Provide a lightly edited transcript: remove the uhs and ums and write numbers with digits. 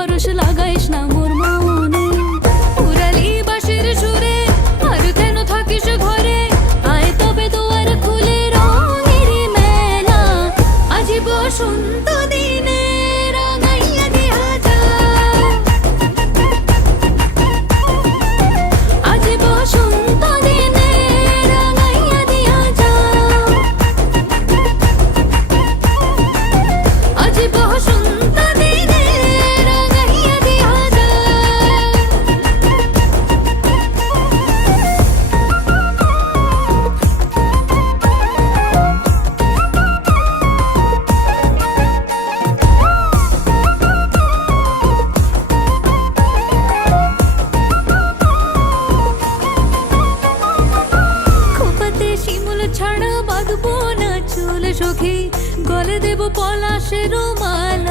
পরশ লাগাইস না মোর মনে। উড়ালি বাঁশির সুরে আর কেন থাকিস ঘরে, আয় তবে দুয়ার খুলে রঙের মেলা। আজি বসন্ত দিনে রাঙাইয়া দিয়া যা, আজি বসন্ত দিনে রাঙাইয়া দিয়া যা, আজি বসন্ত দিনে রাঙাইয়া দিয়া যা। খোপাতে শিমুল ছাড়া বাঁধবো না চুল সখী, গলে দেব পলাশের মালা।